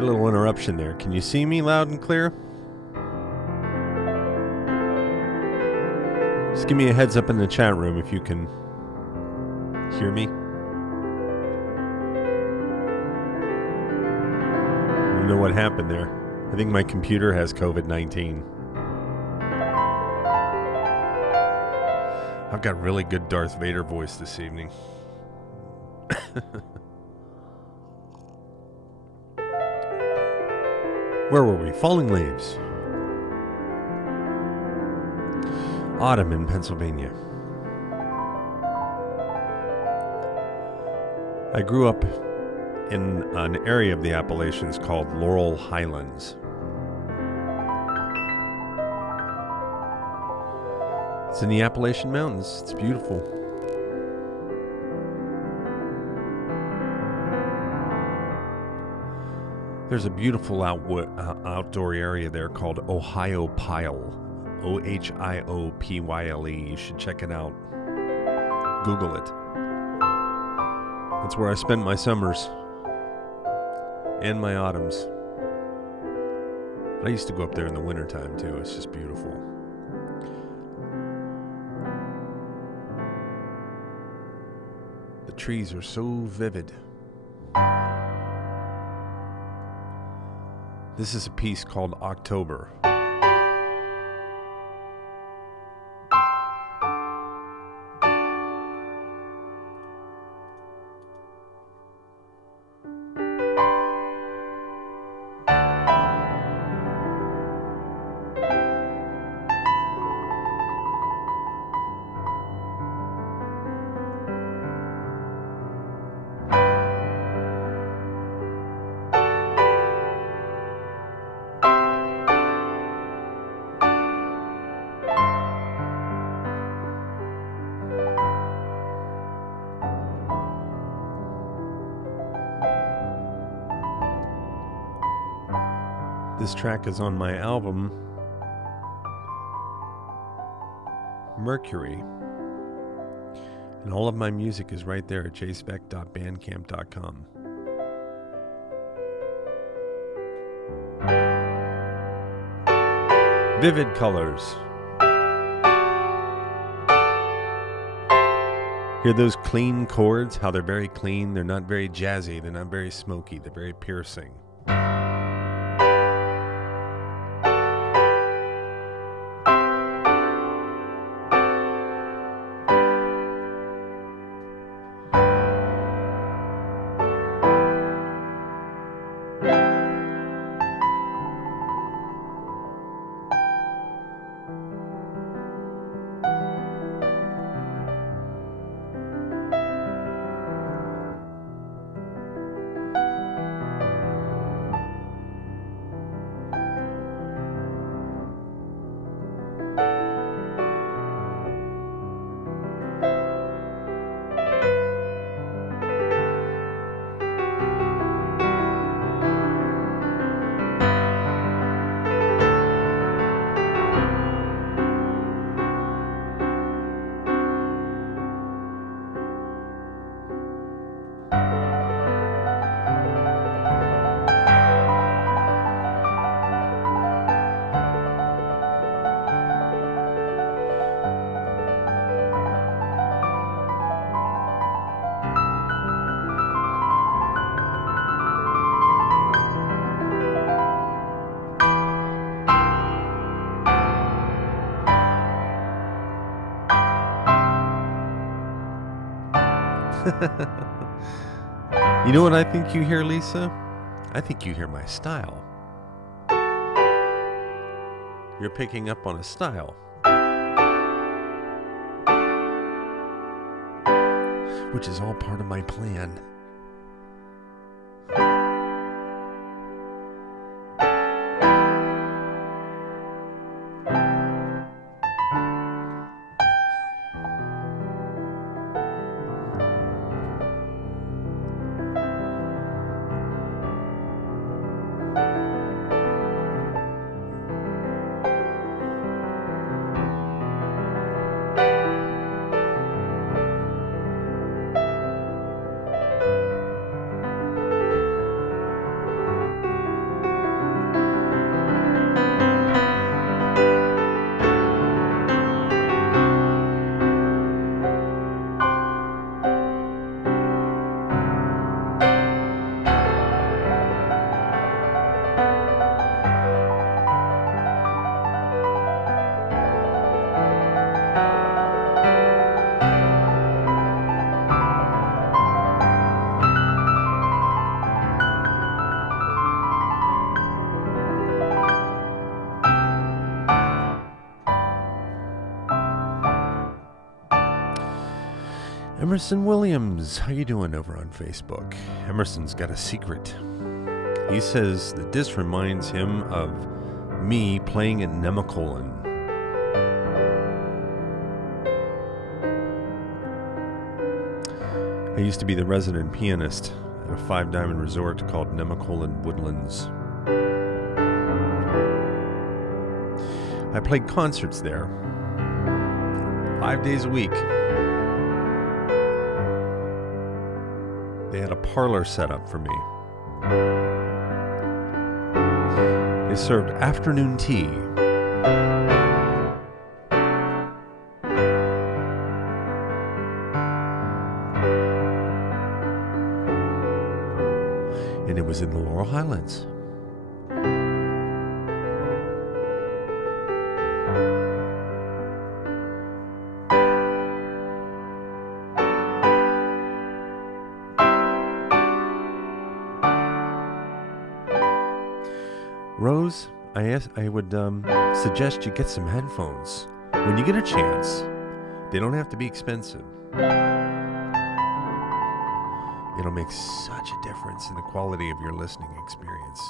Had a little interruption there. Can you see me loud and clear? Just give me a heads up in the chat room if you can hear me. I don't know what happened there. I think my computer has COVID-19. I've got really good Darth Vader voice this evening. Where were we? Falling Leaves. Autumn in Pennsylvania. I grew up in an area of the Appalachians called Laurel Highlands. It's in the Appalachian Mountains. It's beautiful. There's a beautiful outdoor area there called Ohiopyle. Ohiopyle. You should check it out. Google it. That's where I spent my summers and my autumns. I used to go up there in the wintertime too. It's just beautiful. The trees are so vivid. This is a piece called October. This track is on my album, Mercury. And all of my music is right there at jspec.bandcamp.com. Vivid colors. Hear those clean chords, how they're very clean. They're not very jazzy. They're not very smoky. They're very piercing. You know what I think you hear, Lisa? I think you hear my style. You're picking up on a style. Which is all part of my plan. Emerson Williams, how you doing over on Facebook? Emerson's got a secret. He says that this reminds him of me playing at Nemacolin. I used to be the resident pianist at a 5-diamond resort called Nemacolin Woodlands. I played concerts there 5 days a week. They had a parlor set up for me. They served afternoon tea. And it was in the Laurel Highlands. Rose, I would suggest you get some headphones. When you get a chance, they don't have to be expensive. It'll make such a difference in the quality of your listening experience.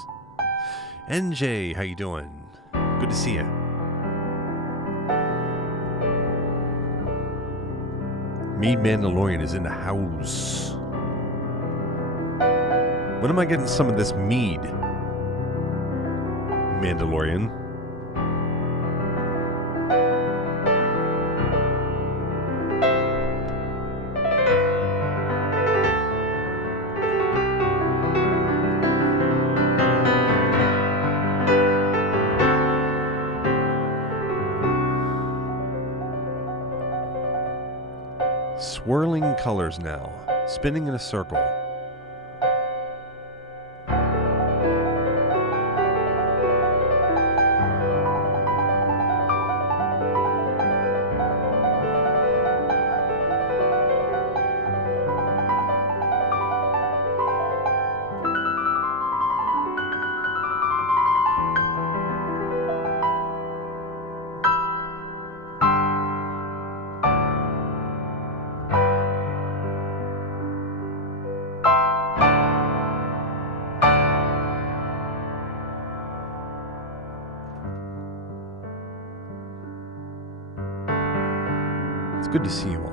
NJ, how you doing? Good to see you. Mead Mandalorian is in the house. When am I getting some of this mead? Mandalorian. Swirling colors now, spinning in a circle. It's good to see you all.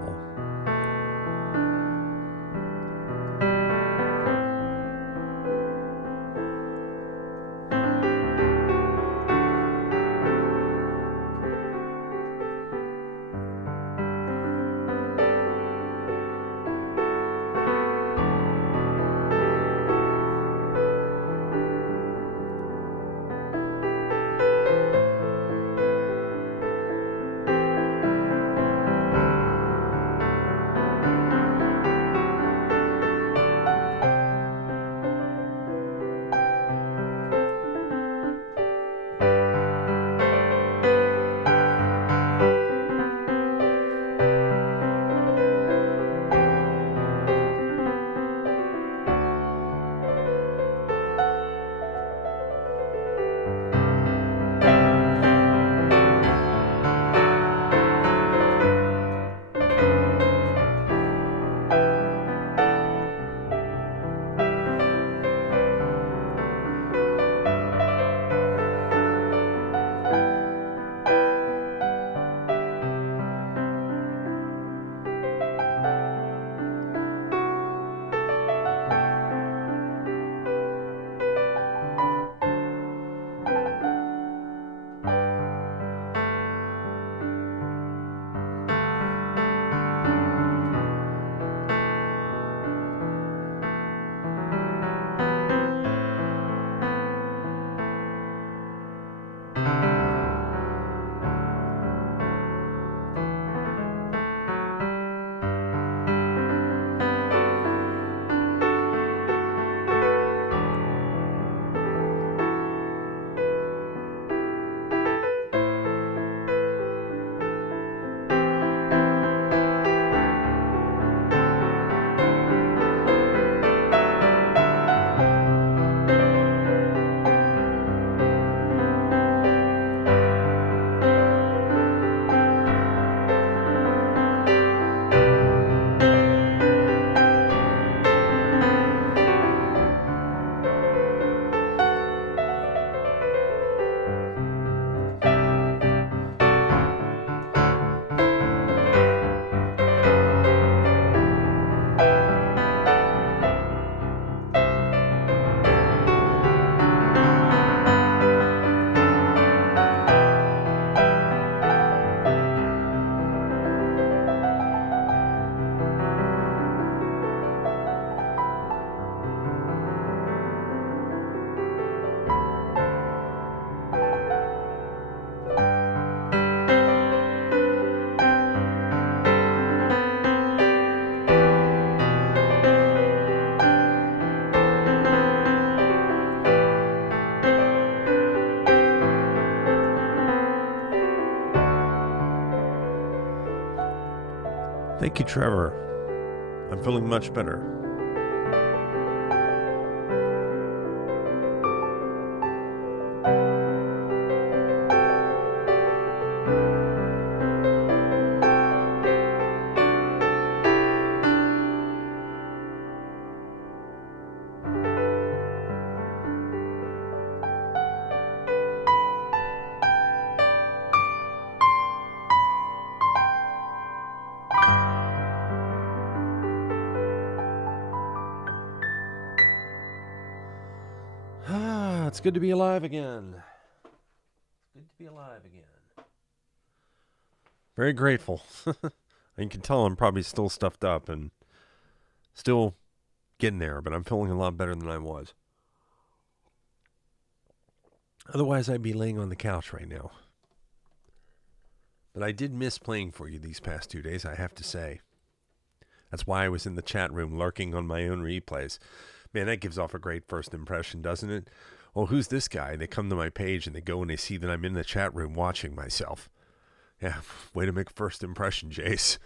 Thank you, Trevor. I'm feeling much better. It's good to be alive again. Good to be alive again. Very grateful. You can tell I'm probably still stuffed up and still getting there, but I'm feeling a lot better than I was. Otherwise, I'd be laying on the couch right now. But I did miss playing for you these past 2 days, I have to say. That's why I was in the chat room lurking on my own replays. Man, that gives off a great first impression, doesn't it? Well, who's this guy? They come to my page and they go and they see that I'm in the chat room watching myself. Yeah, way to make a first impression, Jace.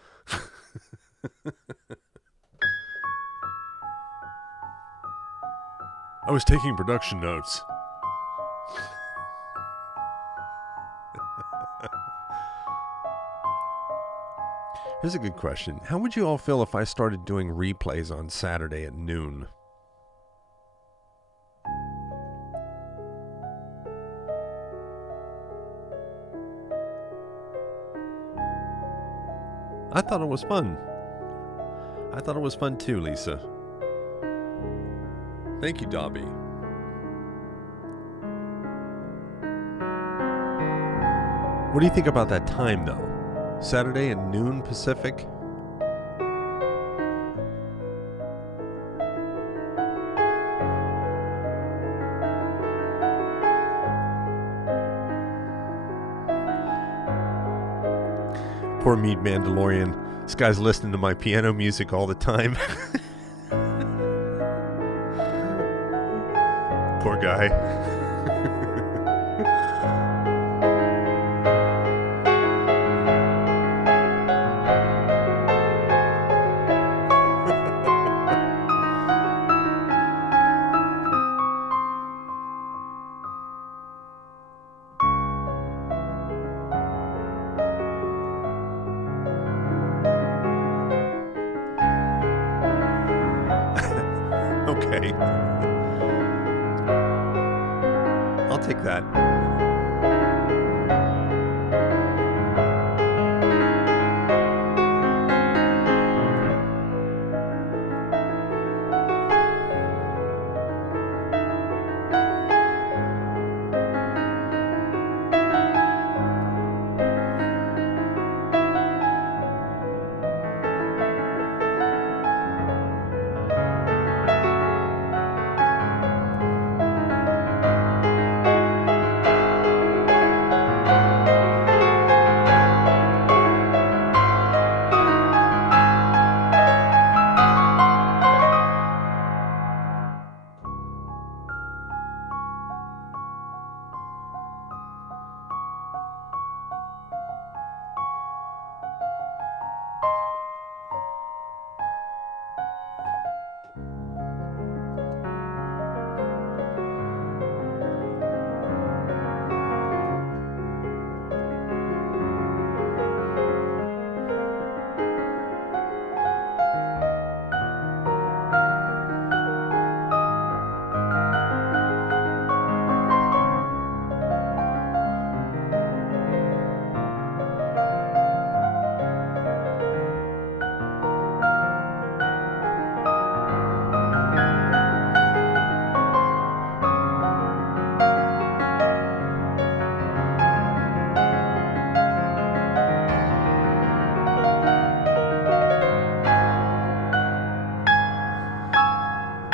I was taking production notes. Here's a good question. How would you all feel if I started doing replays on Saturday at noon? I thought it was fun. I thought it was fun too, Lisa. Thank you, Dobby. What do you think about that time, though? Saturday at noon Pacific? Poor Mead Mandalorian. This guy's listening to my piano music all the time. Poor guy. Okay. I'll take that.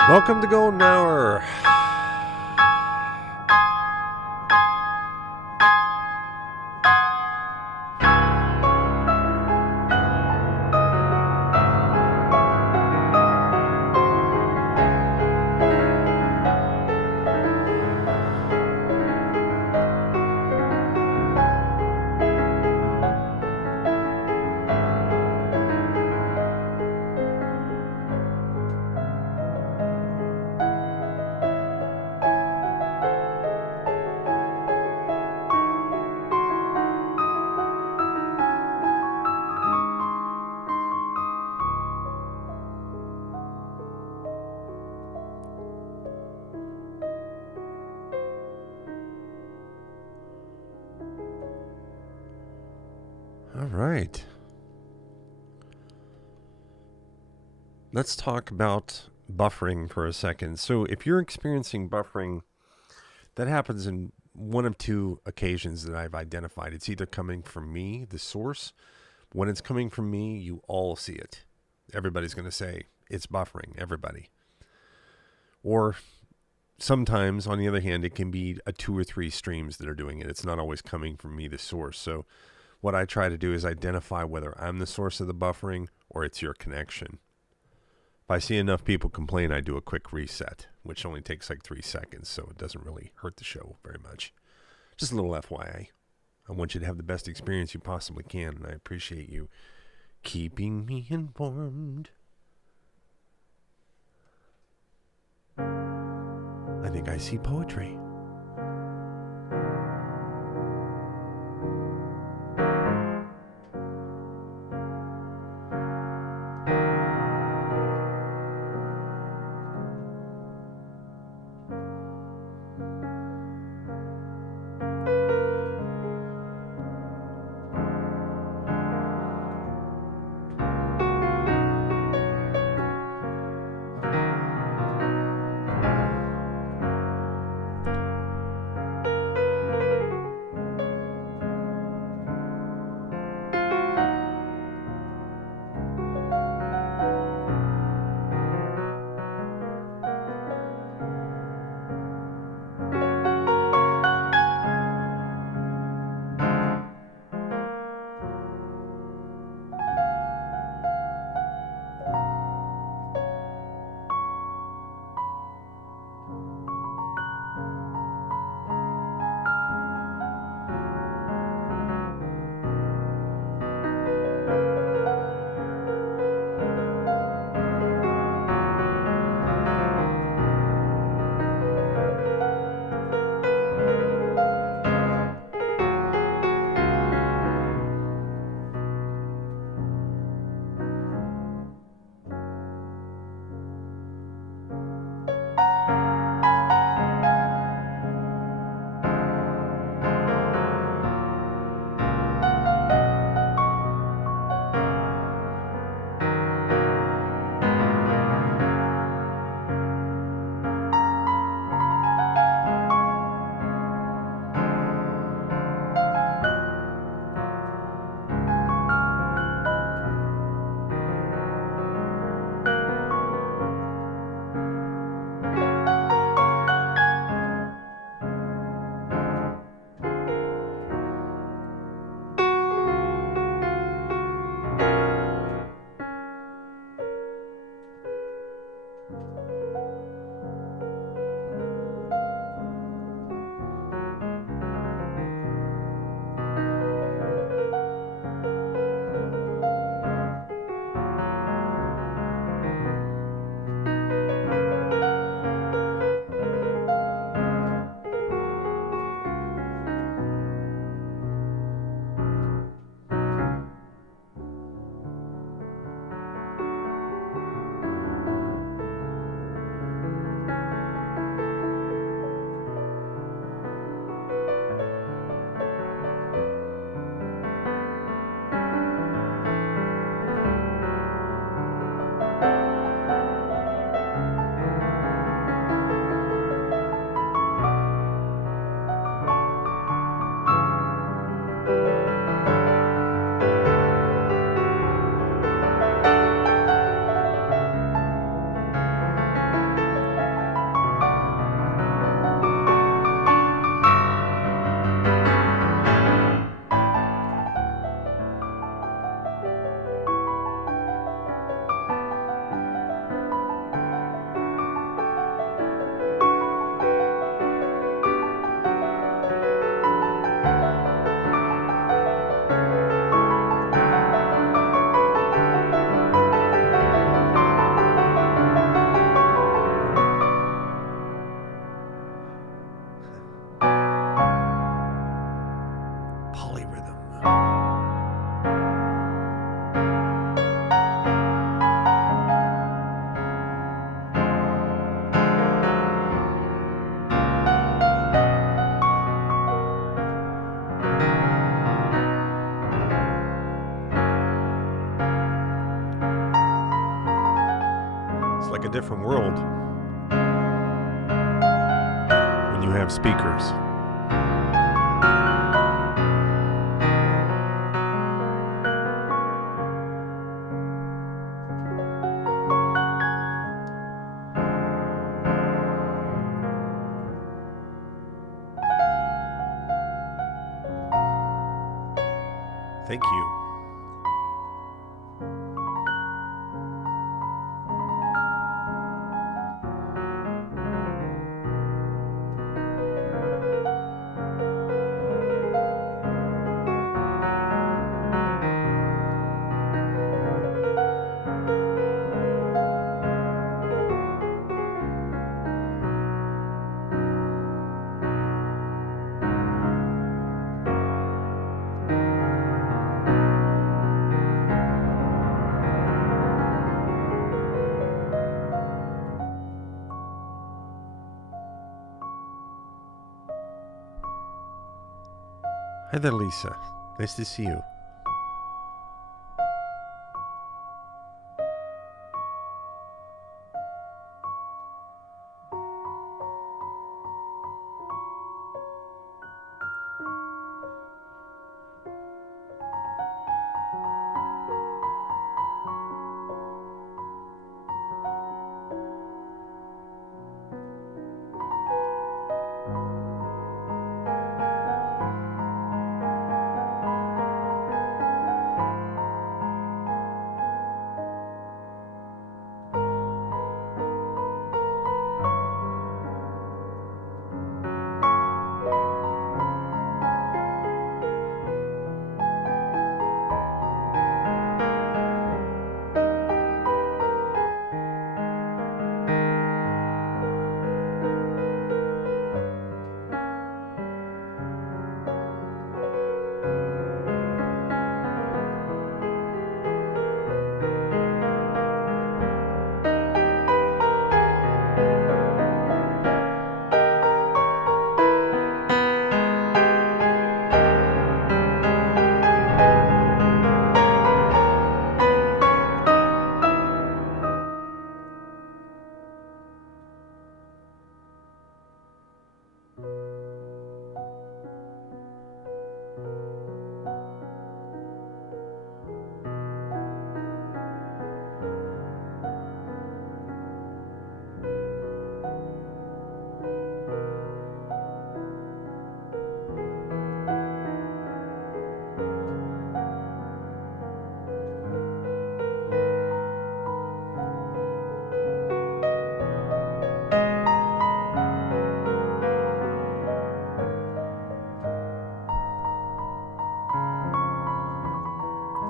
Welcome to Golden Hour. All right. Let's talk about buffering for a second. So, if you're experiencing buffering, that happens in one of two occasions that I've identified. It's either coming from me, the source. When it's coming from me, you all see it. Everybody's going to say it's buffering, everybody. Or sometimes, on the other hand, it can be a 2 or 3 streams that are doing it. It's not always coming from me, the source. So what I try to do is identify whether I'm the source of the buffering or it's your connection. If I see enough people complain, I do a quick reset, which only takes like 3 seconds, so it doesn't really hurt the show very much. Just a little FYI. I want you to have the best experience you possibly can, and I appreciate you keeping me informed. I think I see poetry. like a different world when you have speakers. Thank you. Hi there, Lisa. Nice to see you.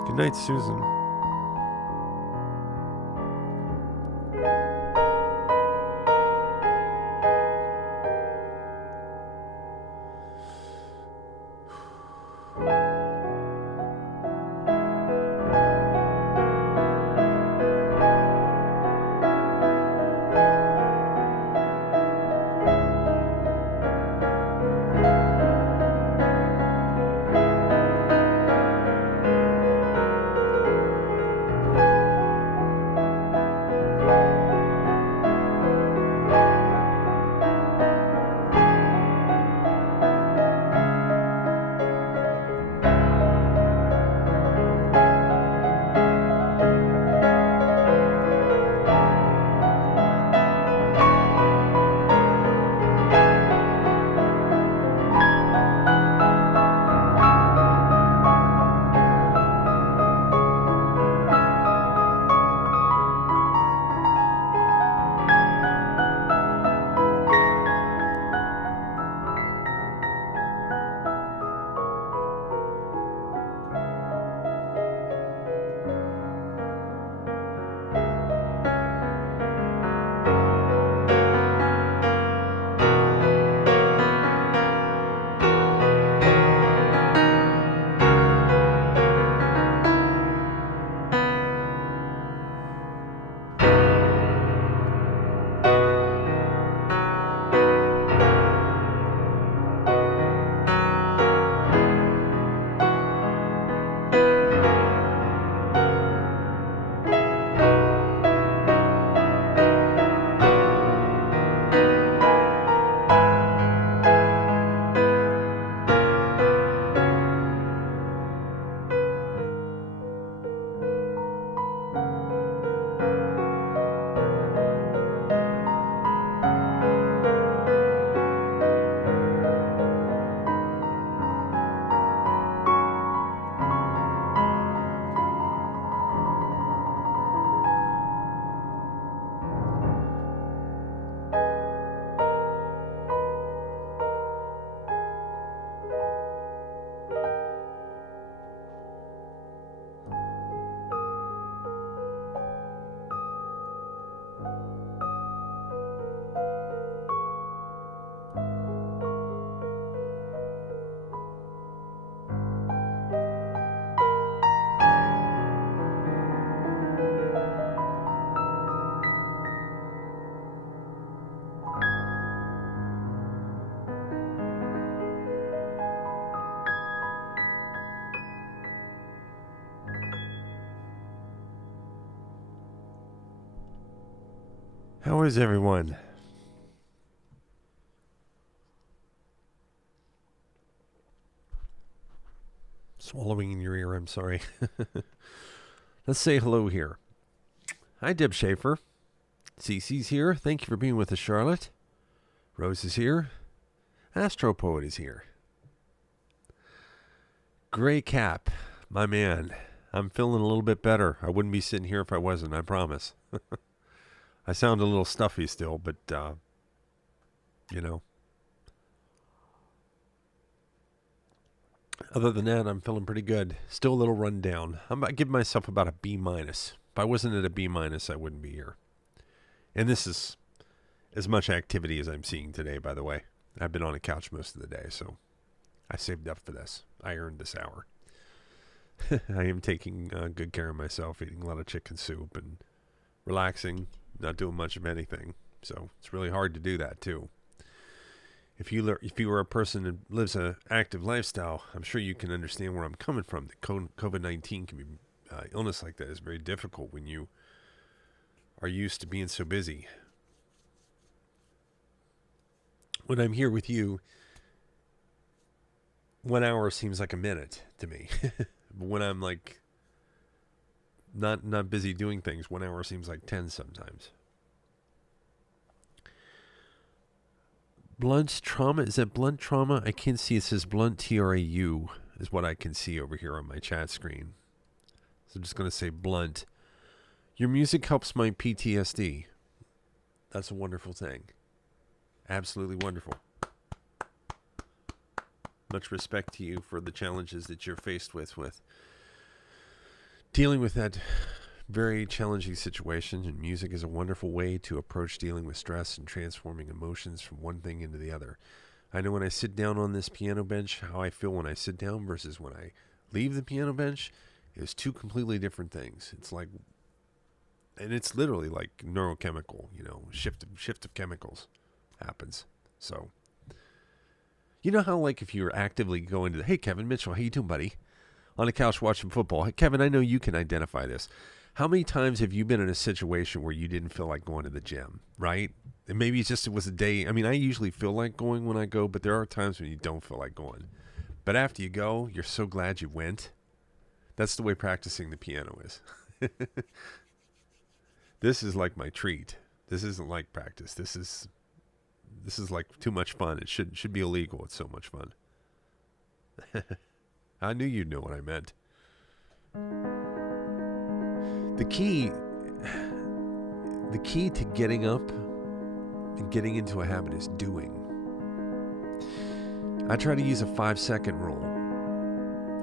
Good night, Susan. How is everyone? Swallowing in your ear, I'm sorry. Let's say hello here. Hi, Deb Schaefer. Cece's here. Thank you for being with us, Charlotte. Rose is here. Astro Poet is here. Gray Cap, my man. I'm feeling a little bit better. I wouldn't be sitting here if I wasn't, I promise. I sound a little stuffy still, but, you know. Other than that, I'm feeling pretty good. Still a little run down. I'm about to give myself about a B minus. If I wasn't at a B minus, I wouldn't be here. And this is as much activity as I'm seeing today, by the way. I've been on a couch most of the day, so I saved up for this. I earned this hour. I am taking good care of myself, eating a lot of chicken soup and relaxing, not doing much of anything. So it's really hard to do that, too. If you were a person that lives an active lifestyle, I'm sure you can understand where I'm coming from. The COVID-19 can be illness like that is very difficult when you are used to being so busy. When I'm here with you, 1 hour seems like a minute to me. When I'm like not busy doing things, 1 hour seems like 10 sometimes. Blunt trauma, is that blunt trauma? I can't see. It says blunt TRAU is what I can see over here on my chat screen. So I'm just going to say blunt. Your music helps my PTSD. That's a wonderful thing. Absolutely wonderful. Much respect to you for the challenges that you're faced with dealing with that very challenging situation. And music is a wonderful way to approach dealing with stress and transforming emotions from one thing into the other. I know when I sit down on this piano bench, how I feel when I sit down versus when I leave the piano bench is two completely different things. It's like, and it's literally like neurochemical, shift of chemicals happens. So, you know how like if you're actively going to, hey, Kevin Mitchell, how you doing, buddy? On the couch watching football. Hey, Kevin, I know you can identify this. How many times have you been in a situation where you didn't feel like going to the gym, right? And maybe it was a day. I mean, I usually feel like going when I go, but there are times when you don't feel like going. But after you go, you're so glad you went. That's the way practicing the piano is. This is like my treat. This isn't like practice. This is like too much fun. It should be illegal. It's so much fun. I knew you'd know what I meant. The key to getting up and getting into a habit is doing. I try to use a 5-second rule.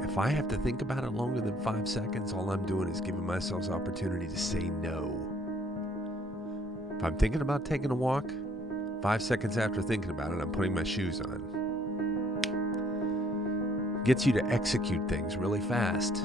If I have to think about it longer than 5 seconds, all I'm doing is giving myself the opportunity to say no. If I'm thinking about taking a walk, 5 seconds after thinking about it, I'm putting my shoes on. Gets you to execute things really fast.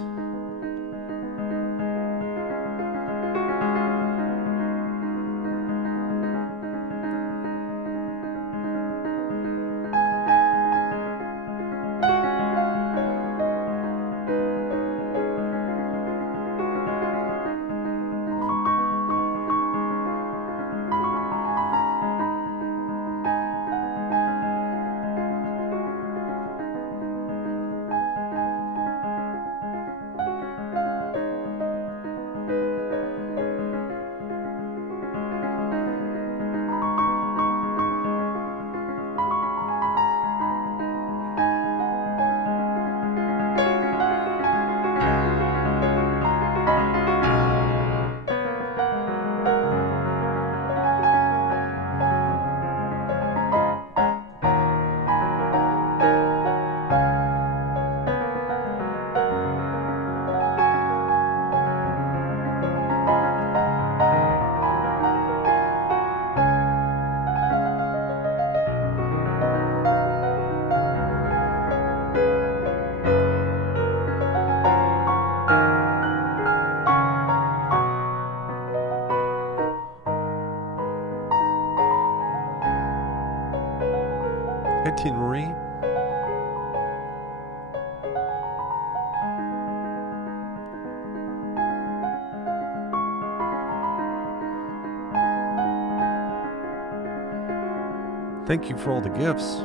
Thank you for all the gifts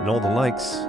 and all the likes.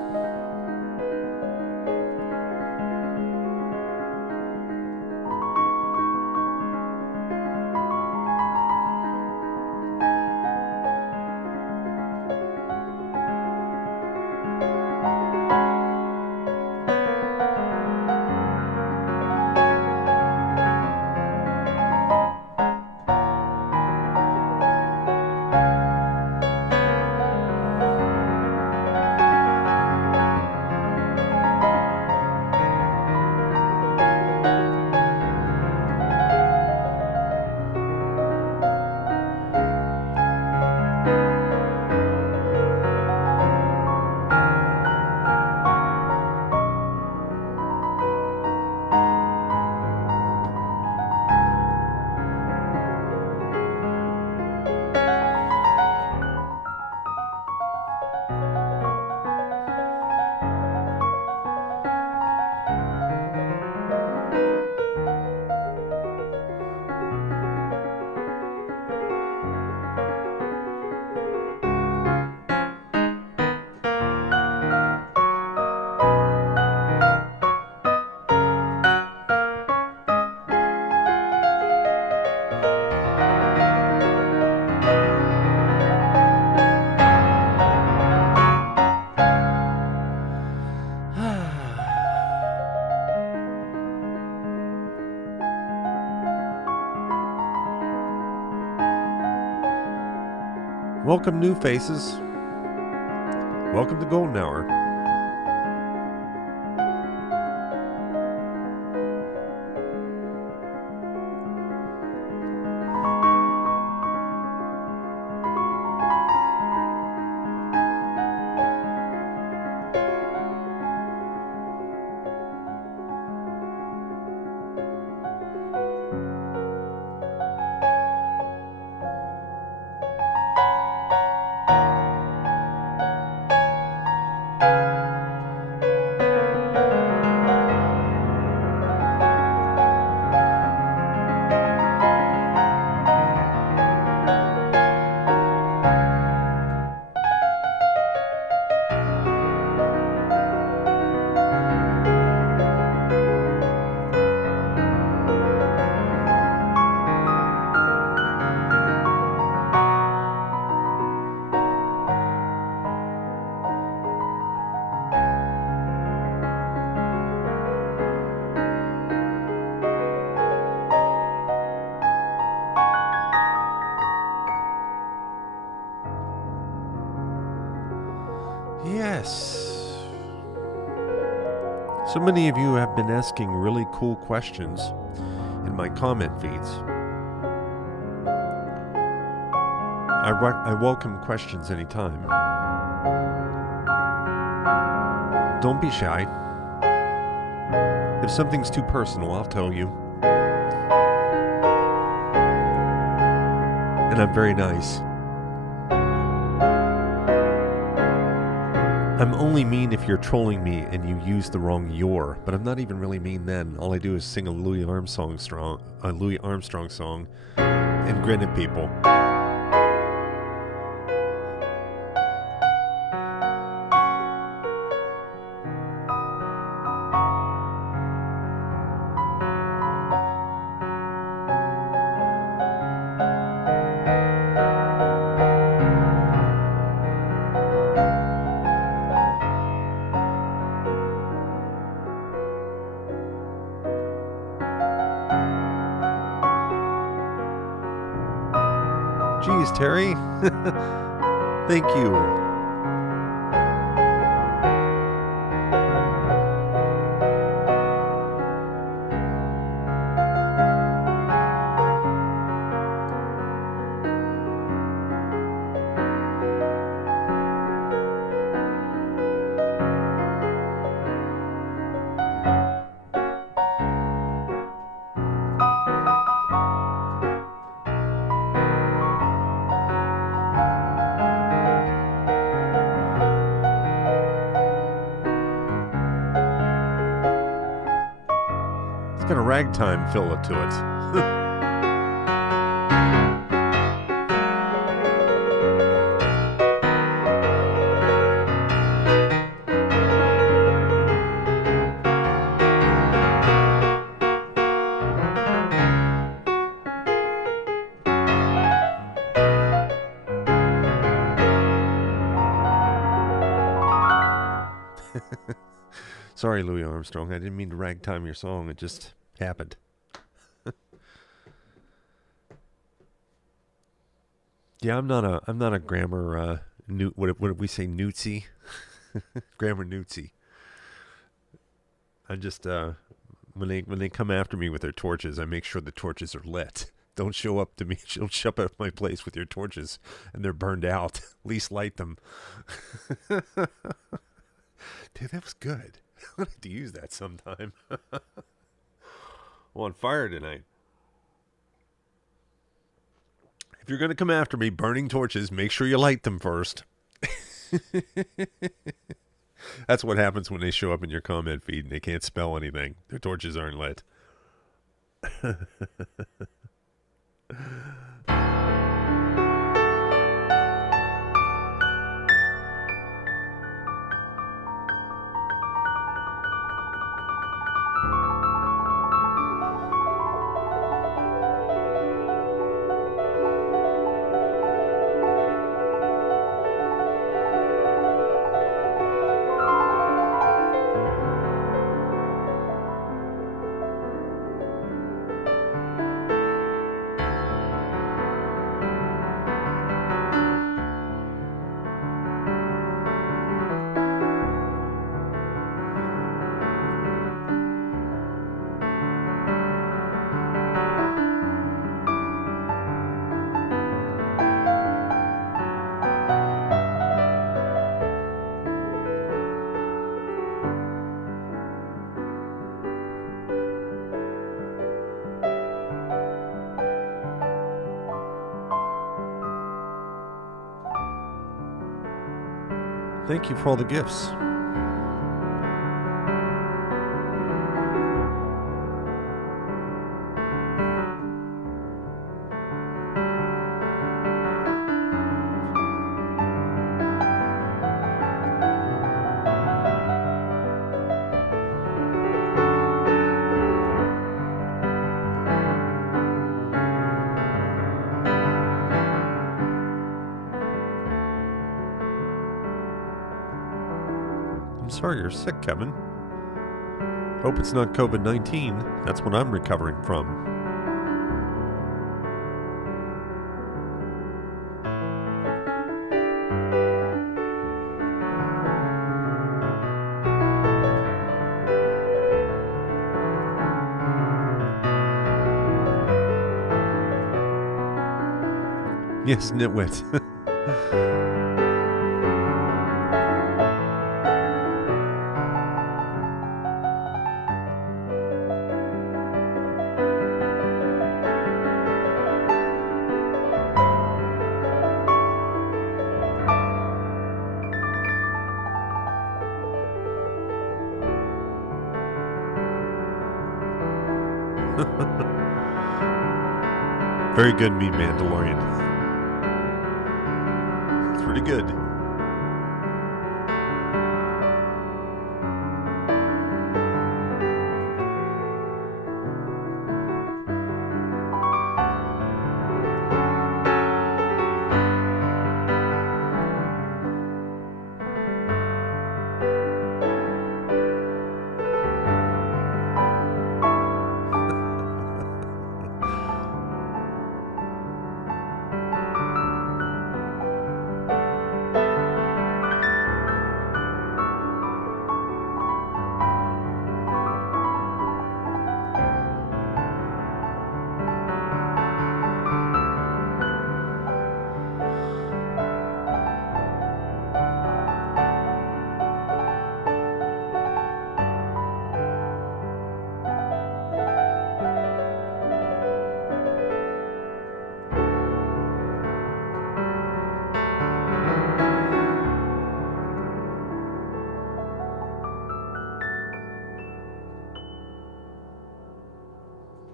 Welcome, new faces. Welcome to Golden Hour. Yes. So many of you have been asking really cool questions in my comment feeds. I welcome questions anytime. Don't be shy. If something's too personal, I'll tell you. And I'm very nice. I'm only mean if you're trolling me and you use the wrong "your," but I'm not even really mean then. All I do is sing a Louis Armstrong song and grin at people. Geez, Terry. Thank you. It's got a ragtime feel to it. Sorry, Louis Armstrong. I didn't mean to ragtime your song. It just happened. Yeah, I'm not a grammar what did we say, newtsy? Grammar newtsy. I just when they come after me with their torches, I make sure the torches are lit. Don't show up to me. Don't show up at my place with your torches and they're burned out. At least light them. Dude, that was good. I'm gonna have to use that sometime. I'm on fire tonight. If you're gonna come after me burning torches, make sure you light them first. That's what happens when they show up in your comment feed and they can't spell anything. Their torches aren't lit. Thank you for all the gifts. Sorry you're sick, Kevin. Hope it's not COVID-19. That's what I'm recovering from. Yes, nitwit. Very good, me Mandalorian. It's pretty good.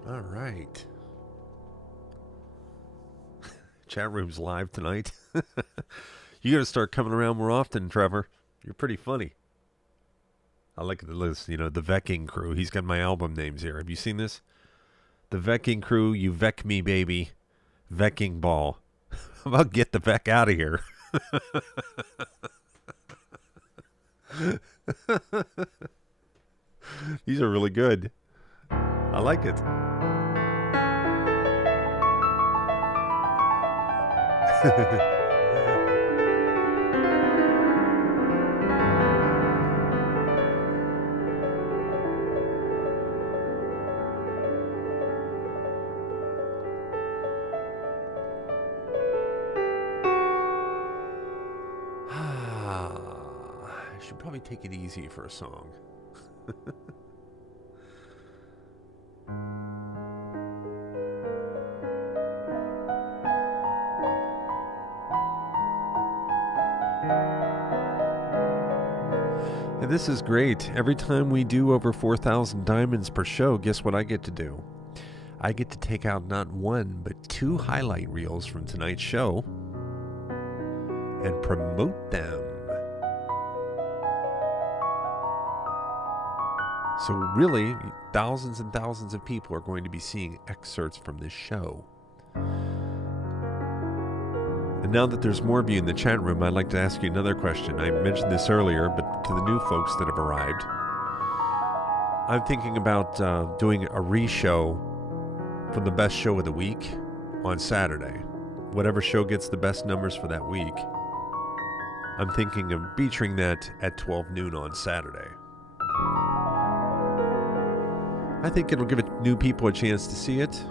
All right. Chat room's live tonight. You got to start coming around more often, Trevor. You're pretty funny. I like the list. You know, the Vecking Crew. He's got my album names here. Have you seen this? The Vecking Crew, You Vec Me Baby, Vecking Ball. How about get the Vec out of here? These are really good. I like it. I should probably take it easy for a song. And this is great. Every time we do over 4,000 diamonds per show, guess what I get to do? I get to take out not one, but 2 highlight reels from tonight's show and promote them. So really, thousands and thousands of people are going to be seeing excerpts from this show. And now that there's more of you in the chat room, I'd like to ask you another question. I mentioned this earlier, but to the new folks that have arrived, I'm thinking about doing a re-show from the best show of the week on Saturday. Whatever show gets the best numbers for that week, I'm thinking of featuring that at 12 noon on Saturday. I think it'll give new people a chance to see it.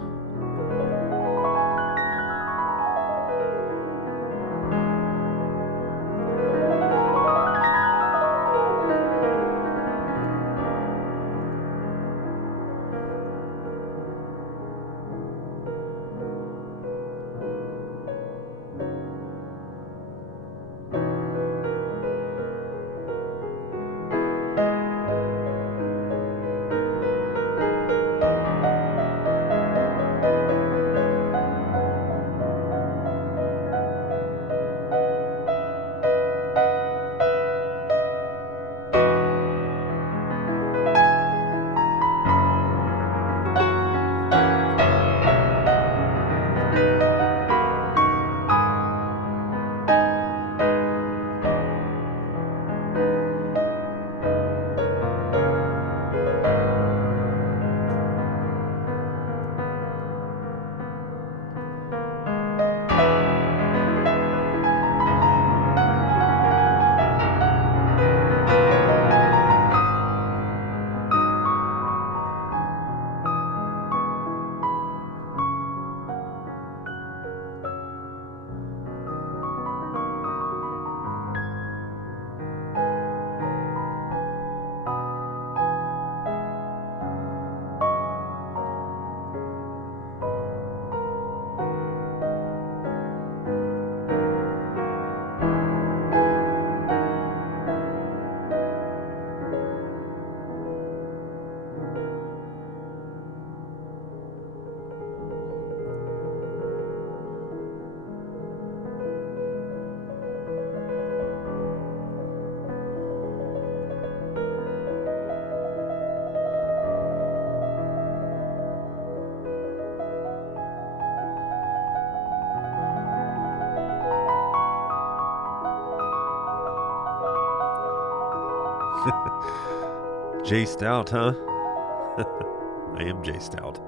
Jay Stout, huh? I am Jay Stout.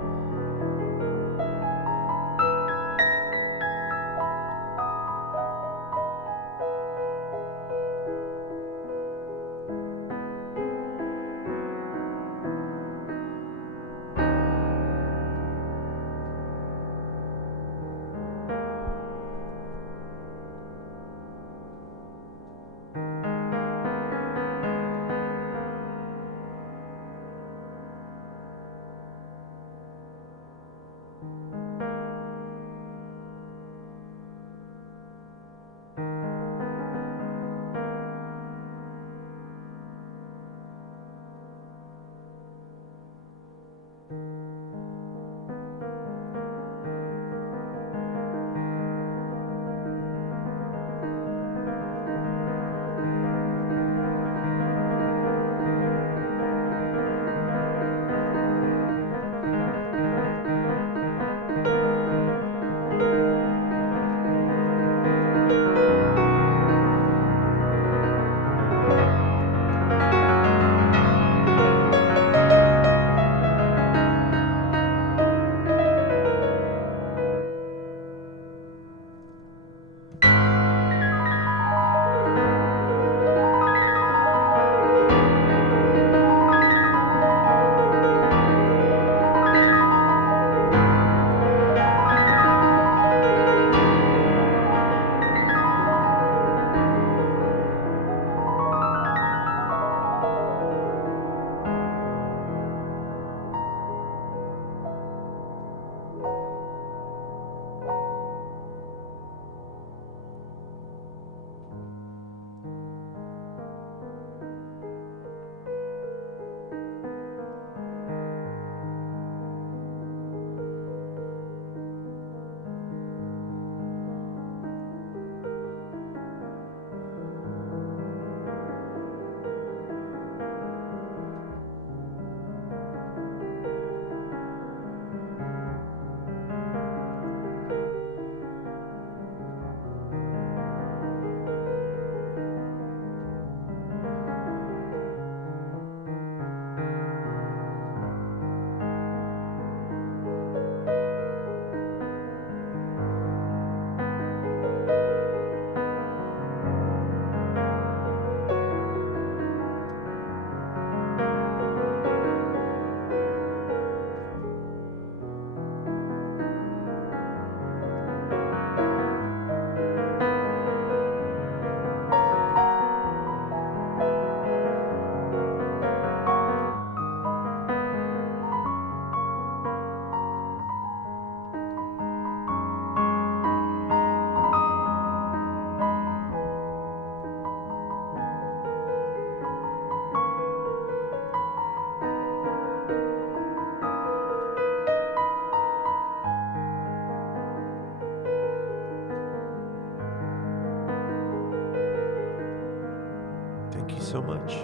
so much.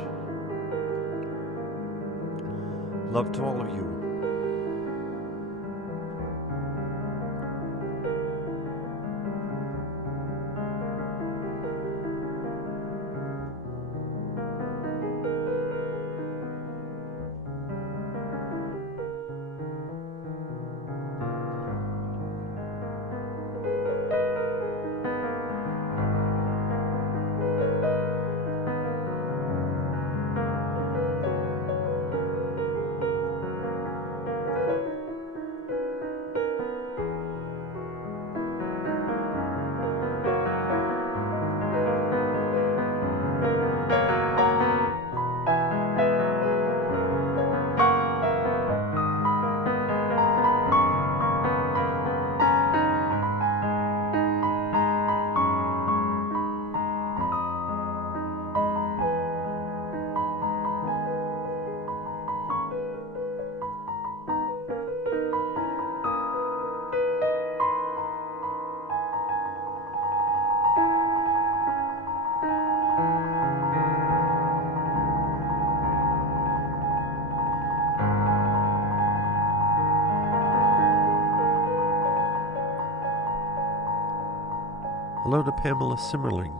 Love to all of you. Hello to Pamela Simmerling.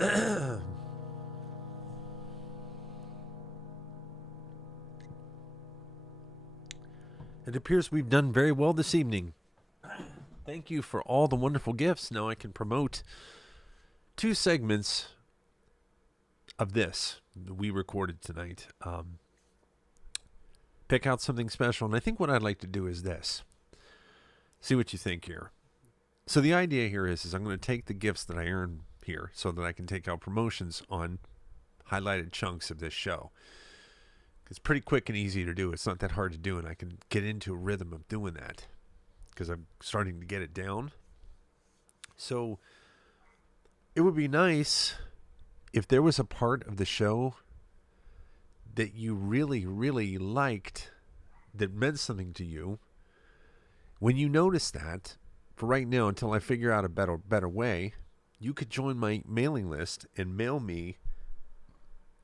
It appears we've done very well this evening. Thank you for all the wonderful gifts. Now I can promote 2 segments of this that we recorded tonight. Pick out something special. And I think what I'd like to do is this. See what you think here. So the idea here is I'm going to take the gifts that I earn here so that I can take out promotions on highlighted chunks of this show. It's pretty quick and easy to do. It's not that hard to do, and I can get into a rhythm of doing that because I'm starting to get it down. So it would be nice if there was a part of the show that you really, really liked, that meant something to you. When you notice that, for right now, until I figure out a better way, you could join my mailing list and mail me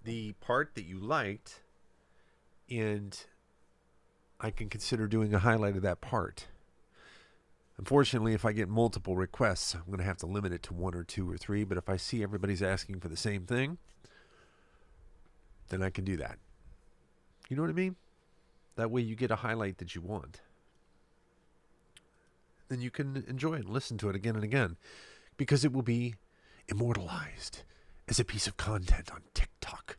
the part that you liked, and I can consider doing a highlight of that part. Unfortunately, if I get multiple requests, I'm going to have to limit it to 1 or 2 or 3, but if I see everybody's asking for the same thing, then I can do that. You know what I mean? That way you get a highlight that you want. Then you can enjoy it and listen to it again and again, because it will be immortalized as a piece of content on TikTok.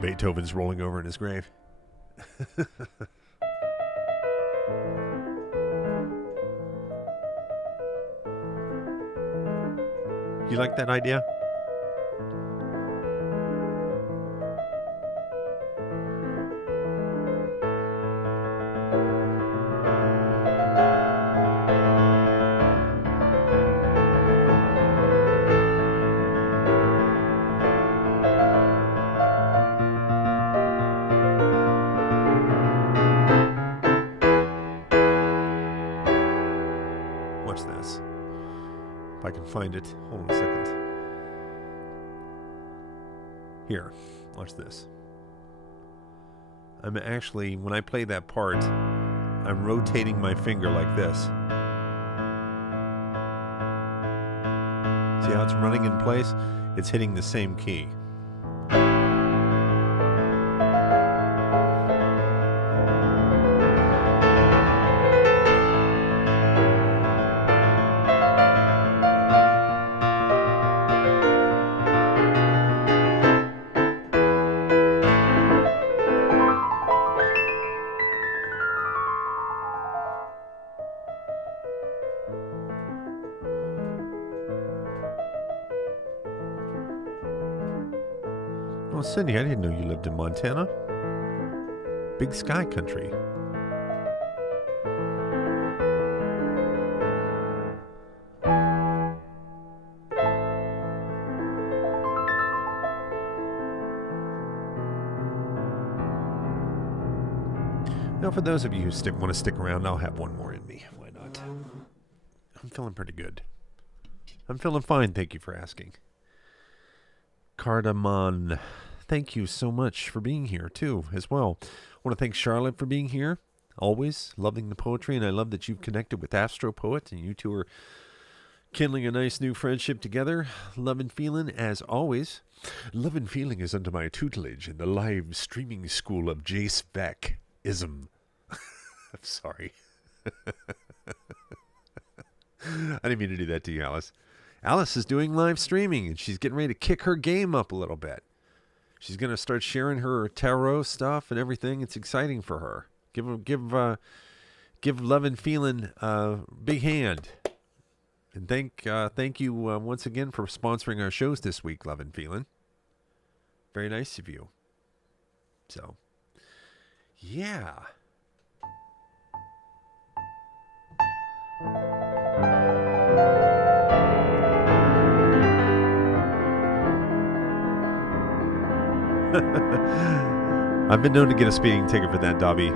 Beethoven's rolling over in his grave. You like that idea? Watch this. If I can find it. Hold on a second. Here, watch this. I'm actually, when I play that part, I'm rotating my finger like this. See how it's running in place? It's hitting the same key. Oh, Cindy, I didn't know you lived in Montana. Big sky country. Now, for those of you who want to stick around, I'll have one more in me. Why not? I'm feeling pretty good. I'm feeling fine, thank you for asking. Cardamon, thank you so much for being here, too, as well. I want to thank Charlotte for being here. Always loving the poetry, and I love that you've connected with Astro Poet, and you two are kindling a nice new friendship together. Love and Feeling, as always. Love and Feeling is under my tutelage in the live streaming school of Jace Beck-ism. I'm sorry. I didn't mean to do that to you, Alice. Alice is doing live streaming, and she's getting ready to kick her game up a little bit. She's going to start sharing her tarot stuff and everything. It's exciting for her. Give Love and Feeling a big hand. And thank you once again for sponsoring our shows this week, Love and Feeling. Very nice of you. So, yeah. I've been known to get a speeding ticket for that, Dobby.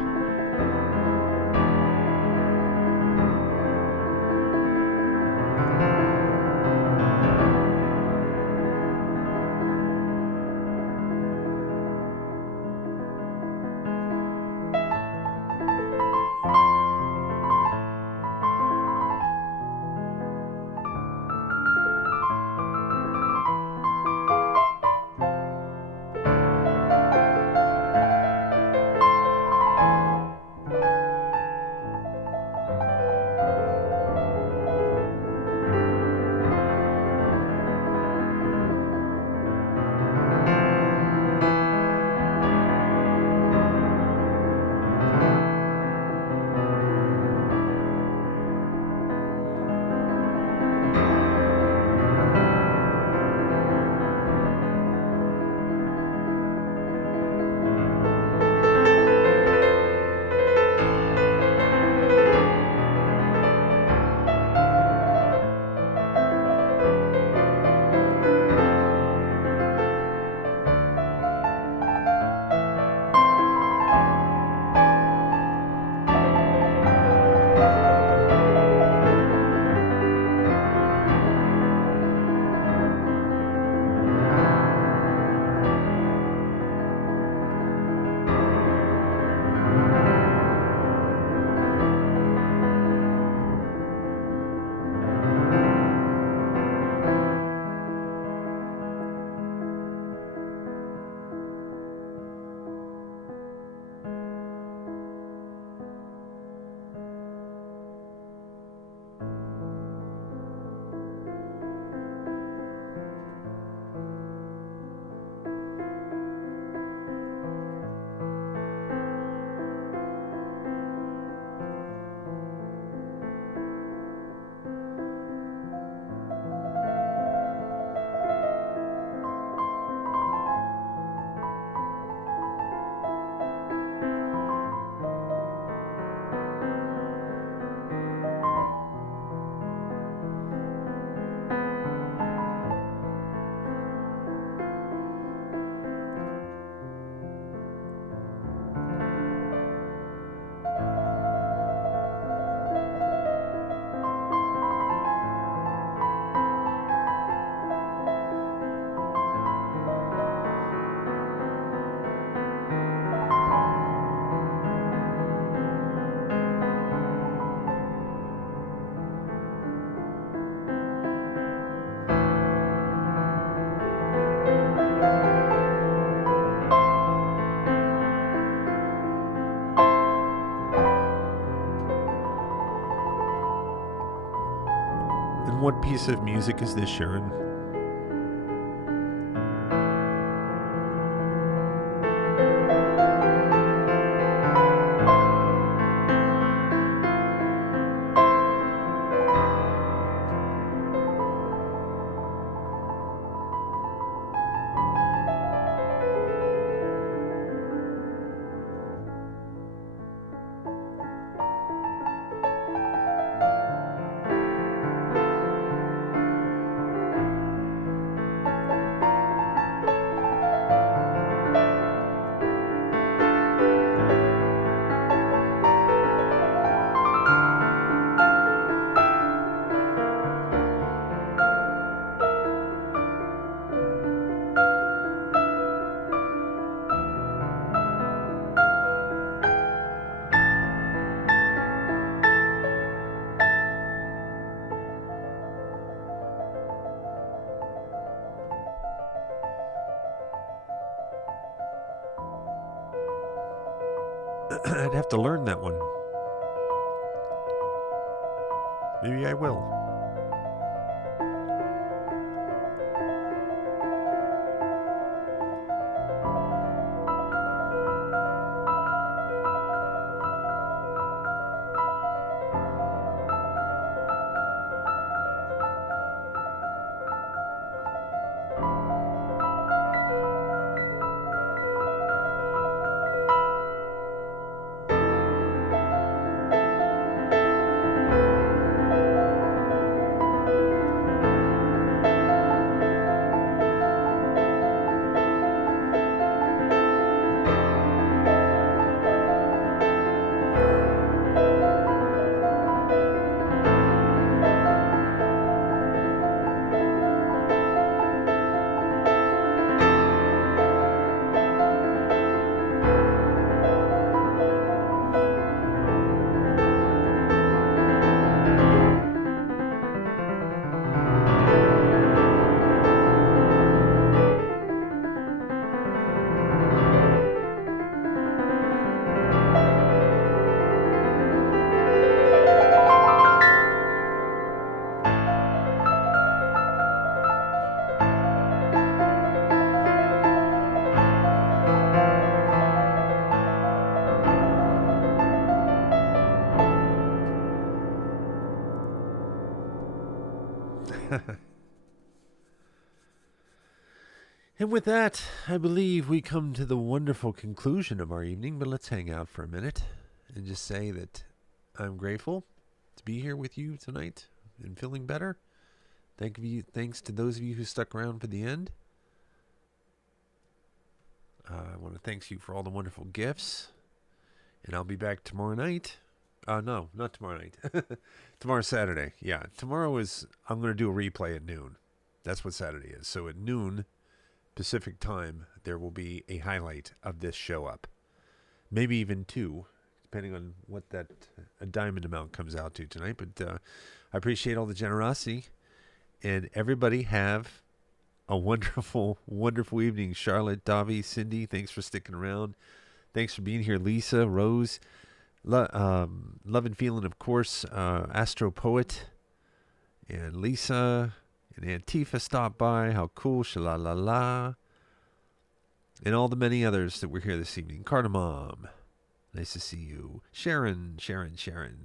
And what piece of music is this, Sharon? I'd have to learn that one. Maybe I will. And with that, I believe we come to the wonderful conclusion of our evening, but let's hang out for a minute and just say that I'm grateful to be here with you tonight and feeling better. Thanks to those of you who stuck around for the end. I want to thank you for all the wonderful gifts. And I'll be back tomorrow night. No, not tomorrow night. Tomorrow's Saturday. Yeah, tomorrow is. I'm going to do a replay at noon. That's what Saturday is. So at noon Pacific time, there will be a highlight of this show up. Maybe even two, depending on what that diamond amount comes out to tonight. But I appreciate all the generosity. And everybody have a wonderful, wonderful evening. Charlotte, Davi, Cindy, thanks for sticking around. Thanks for being here. Lisa, Rose, Love and Feeling, of course. Astro Poet and Lisa and Antifa stopped by. How cool. Shalalala. And all the many others that were here this evening. Cardamom, nice to see you. Sharon.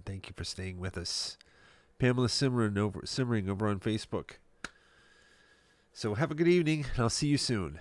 Thank you for staying with us. Pamela Simmering over on Facebook. So have a good evening, and I'll see you soon.